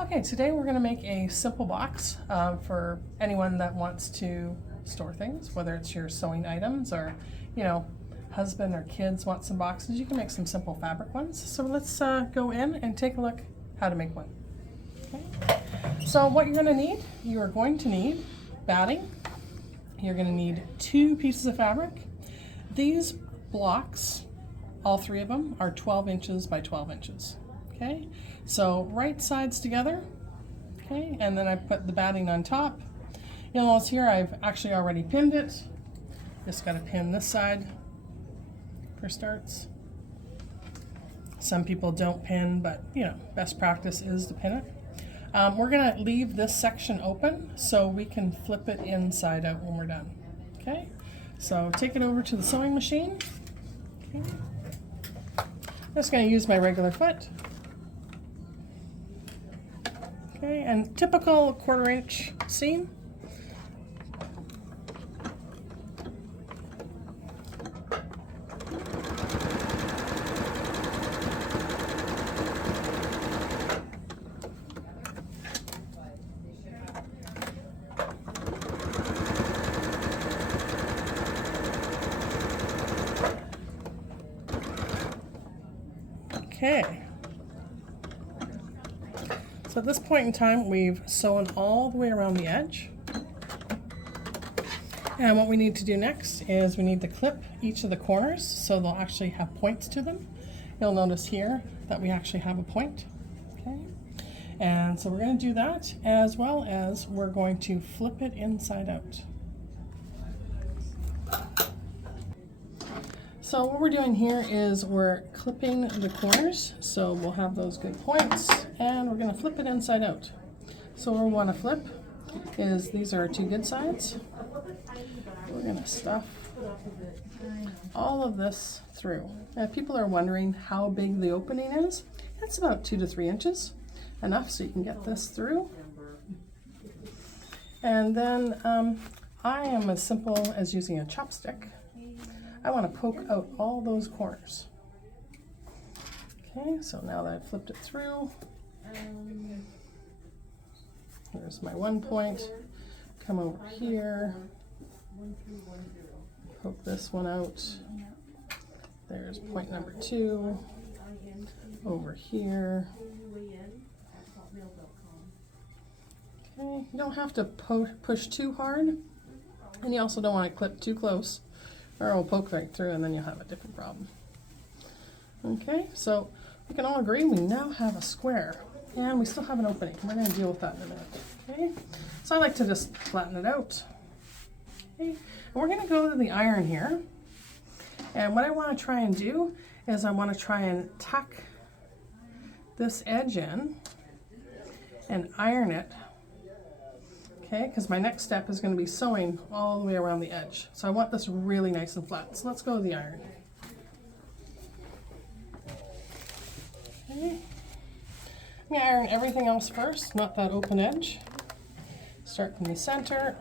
Okay, today we're going to make a simple box for anyone that wants to store things, whether it's your sewing items or, husband or kids want some boxes. You can make some simple fabric ones. So let's go in and take a look how to make one. Okay. So what you're going to need, you are going to need batting. You're going to need 2 pieces of fabric. These blocks, all 3 of them, are 12 inches by 12 inches. Okay, so right sides together, okay, and then I put the batting on top. You'll notice here I've actually already pinned it. Just got to pin this side for starts. Some people don't pin, but best practice is to pin it. We're going to leave this section open so we can flip it inside out when we're done. Okay, so take it over to the sewing machine. Okay. I'm just going to use my regular foot. Okay, and typical 1/4 inch seam. Okay. So at this point in time, we've sewn all the way around the edge. And what we need to do next is we need to clip each of the corners so they'll actually have points to them. You'll notice here that we actually have a point. Okay. And so we're going to do that, as well as we're going to flip it inside out. So what we're doing here is we're clipping the corners, so we'll have those good points, and we're going to flip it inside out. So what we want to flip is, these are our 2 good sides. We're going to stuff all of this through. Now, if people are wondering how big the opening is, it's about 2 to 3 inches, enough so you can get this through. And then I am as simple as using a chopstick. I want to poke out all those corners. Okay, so now that I've flipped it through, there's my 1 point. Come over here, poke this one out. There's point number 2. Over here. Okay, you don't have to push too hard, and you also don't want to clip too close, or it'll poke right through and then you'll have a different problem. Okay, so we can all agree we now have a square, and we still have an opening. We're going to deal with that in a minute. Okay, so I like to just flatten it out. Okay, and we're going to go to the iron here, and what I want to try and do is I want to try and tuck this edge in and iron it. Okay, because my next step is going to be sewing all the way around the edge. So I want this really nice and flat. So let's go to the iron. Okay. I'm going to iron everything else first, not that open edge. Start from the center.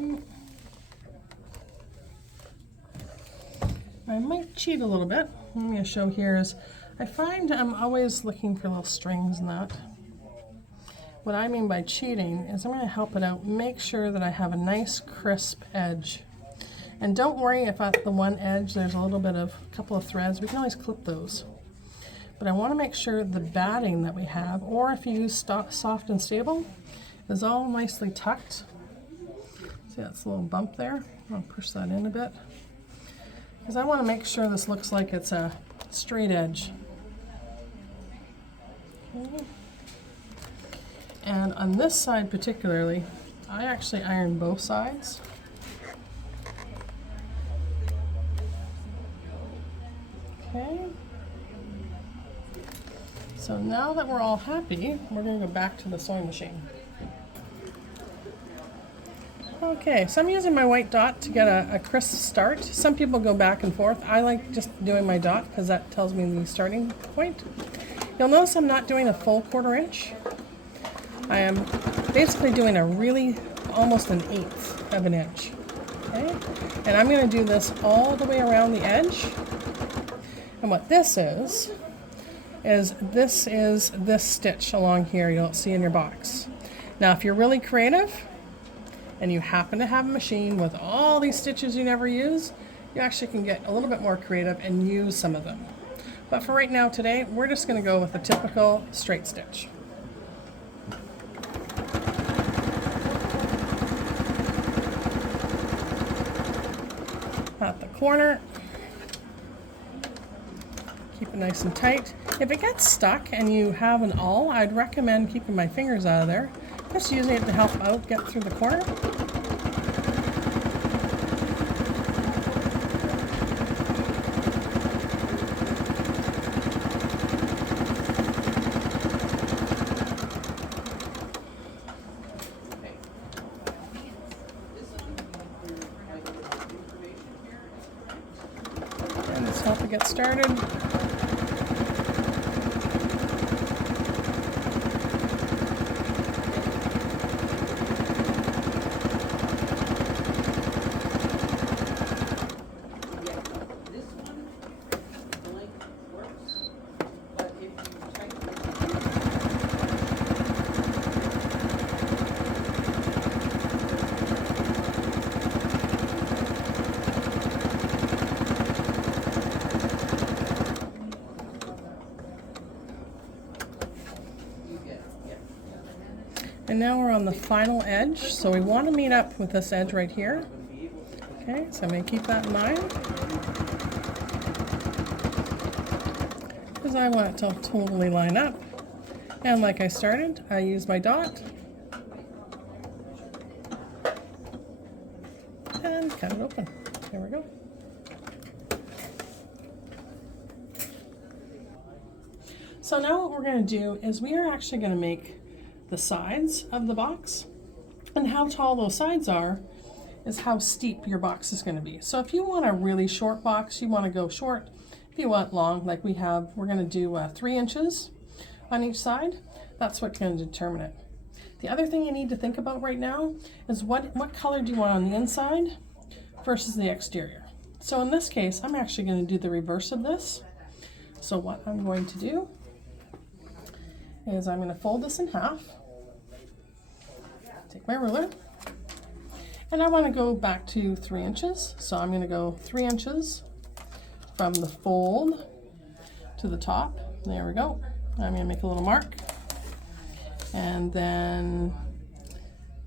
Okay. I might cheat a little bit. What I'm going to show here is I find I'm always looking for little strings in that. What I mean by cheating is I'm going to help it out, make sure that I have a nice crisp edge. And don't worry if at the one edge there's a little bit of a couple of threads. We can always clip those. But I want to make sure the batting that we have, or if you use soft and stable, is all nicely tucked. See, that's a little bump there. I'll push that in a bit, because I want to make sure this looks like it's a straight edge. Okay. And on this side particularly, I actually iron both sides. Okay. So now that we're all happy, we're going to go back to the sewing machine. Okay, so I'm using my white dot to get a crisp start. Some people go back and forth. I like just doing my dot because that tells me the starting point. You'll notice I'm not doing a full 1/4 inch. I am basically doing a really almost 1/8 of an inch. Okay, and I'm going to do this all the way around the edge. And what this is this stitch along here you'll see in your box. Now if you're really creative and you happen to have a machine with all these stitches you never use, you actually can get a little bit more creative and use some of them. But for right now today, we're just going to go with a typical straight stitch. At the corner, keep it nice and tight. If it gets stuck and you have an awl, I'd recommend keeping my fingers out of there, just using it to help out get through the corner. And just help it get started. And now we're on the final edge, so we want to meet up with this edge right here. Okay, so I'm going to keep that in mind, because I want it to totally line up. And like I started, I use my dot and cut it open. There we go. So now what we're going to do is we are actually going to make the sides of the box, and how tall those sides are is how steep your box is going to be. So if you want a really short box, you want to go short. If you want long, like we have, we're going to do 3 inches on each side. That's what's going to determine it. The other thing you need to think about right now is what color do you want on the inside versus the exterior. So in this case, I'm actually going to do the reverse of this. So what I'm going to do is I'm going to fold this in half, take my ruler, and I want to go back to 3 inches. So I'm going to go 3 inches from the fold to the top. There we go. I'm going to make a little mark, and then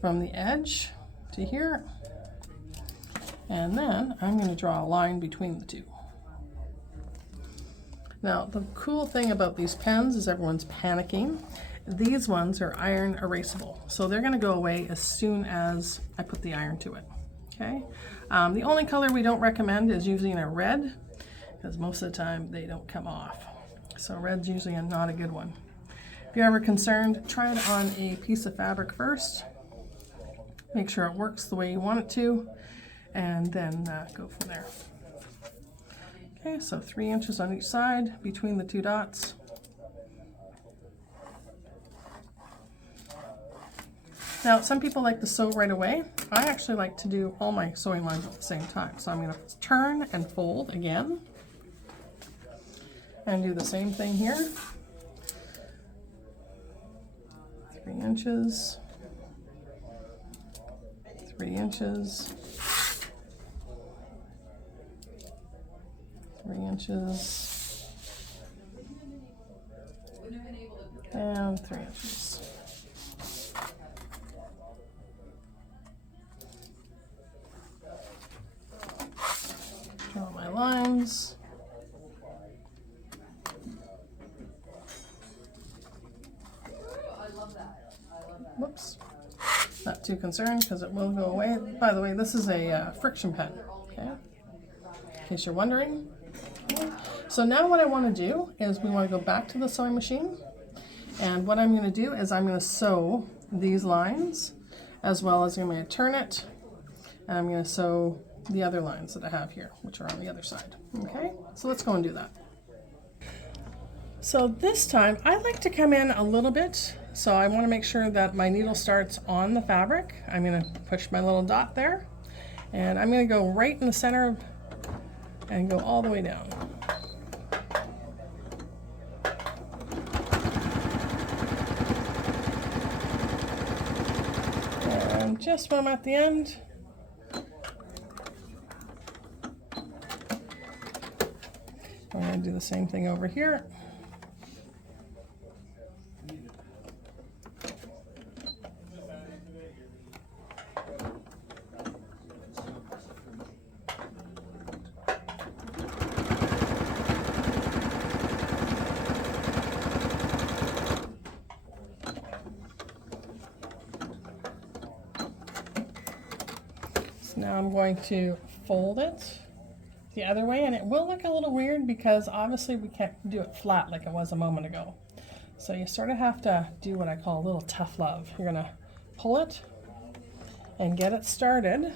from the edge to here, and then I'm going to draw a line between the two. Now, the cool thing about these pens is everyone's panicking. These ones are iron erasable, so they're going to go away as soon as I put the iron to it. Okay. The only color we don't recommend is using a red, because most of the time they don't come off. So red's usually not a good one. If you're ever concerned, try it on a piece of fabric first. Make sure it works the way you want it to, and then go from there. Okay, so 3 inches on each side between the 2 dots. Now, some people like to sew right away. I actually like to do all my sewing lines at the same time. So I'm going to turn and fold again, and do the same thing here. 3 inches, 3 inches, 3 inches, and 3 inches. Draw my lines. Whoops, not too concerned because it will go away. By the way, this is a friction pen, okay? In case you're wondering. So now what I want to do is we want to go back to the sewing machine, and what I'm going to do is I'm going to sew these lines, as well as I'm going to turn it, and I'm going to sew the other lines that I have here, which are on the other side. Okay, so let's go and do that. So this time I like to come in a little bit So I want to make sure that my needle starts on the fabric. I'm going to push my little dot there, and I'm going to go right in the center and go all the way down. And just when I'm at the end, I'm going to do the same thing over here. Now I'm going to fold it the other way, and it will look a little weird because obviously we can't do it flat like it was a moment ago. So you sort of have to do what I call a little tough love. You're going to pull it and get it started,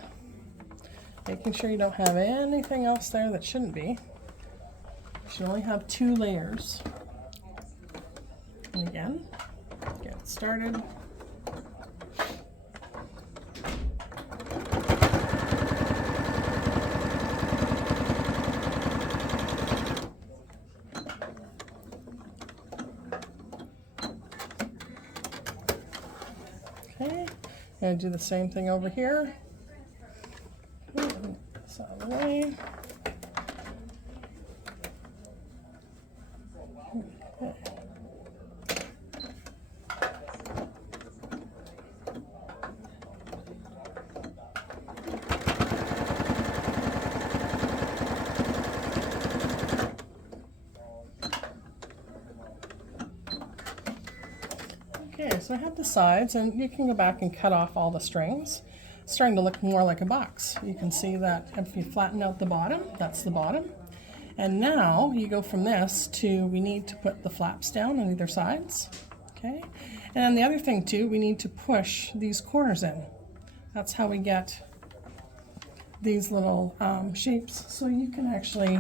making sure you don't have anything else there that shouldn't be. You should only have 2 layers. And again, get it started. Okay, I'm going to do the same thing over here. This out of the way. Okay. Okay, so I have the sides, and you can go back and cut off all the strings. It's starting to look more like a box. You can see that if you flatten out the bottom, that's the bottom. And now you go from this to, we need to put the flaps down on either sides. Okay, and then the other thing too, we need to push these corners in. That's how we get these little shapes. So you can actually,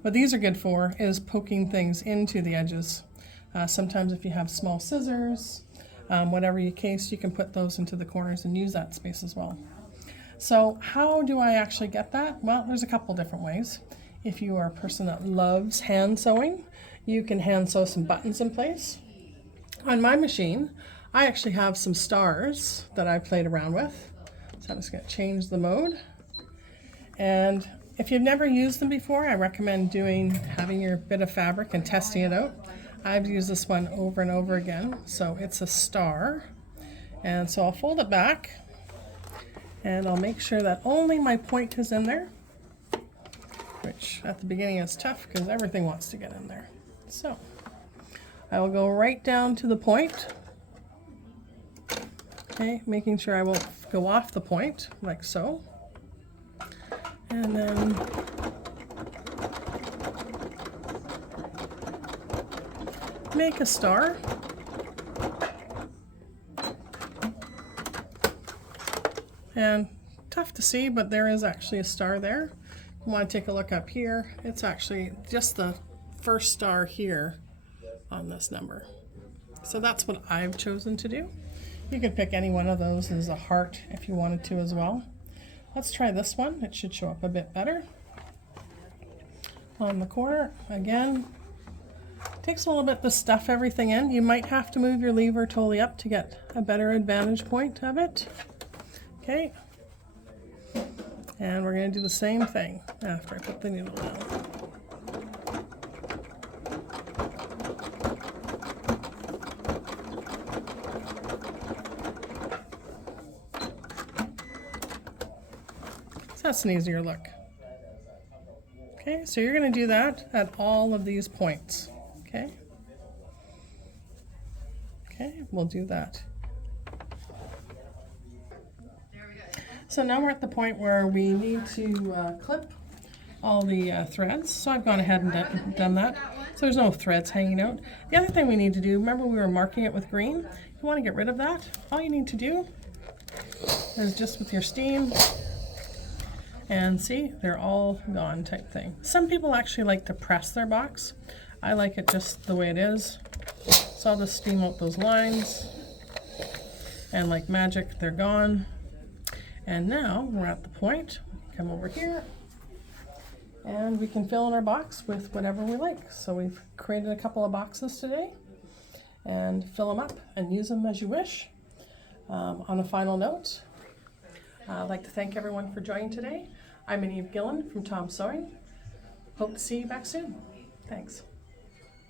what these are good for is poking things into the edges. Sometimes if you have small scissors, whatever your case, you can put those into the corners and use that space as well. So how do I actually get that? Well, there's a couple different ways. If you are a person that loves hand sewing, you can hand sew some buttons in place. On my machine, I actually have some stars that I played around with. So I'm just going to change the mode. And if you've never used them before, I recommend having your bit of fabric and testing it out. I've used this one over and over again. So it's a star. And so I'll fold it back, and I'll make sure that only my point is in there, which at the beginning is tough because everything wants to get in there. So I will go right down to the point. Okay, making sure I won't go off the point like so. And then make a star. And tough to see, but there is actually a star there. You want to take a look up here. It's actually just the first star here on this number. So that's what I've chosen to do. You could pick any one of those as a heart if you wanted to as well. Let's try this one. It should show up a bit better. On the corner, again, takes a little bit to stuff everything in. You might have to move your lever totally up to get a better advantage point of it. Okay. And we're going to do the same thing after I put the needle down. So that's an easier look. Okay, so you're going to do that at all of these points. Okay. Okay, we'll do that. So now we're at the point where we need to clip all the threads. So I've gone ahead and done that. So there's no threads hanging out. The other thing we need to do, remember we were marking it with green? If you want to get rid of that, all you need to do is just with your steam, and see, they're all gone type thing. Some people actually like to press their box. I like it just the way it is. So I'll just steam out those lines, and like magic, they're gone. And now we're at the point, come over here, and we can fill in our box with whatever we like. So we've created a couple of boxes today, and fill them up and use them as you wish. On a final note, I'd like to thank everyone for joining today. I'm Anneve from Tom Sewing. Hope to see you back soon. Thanks.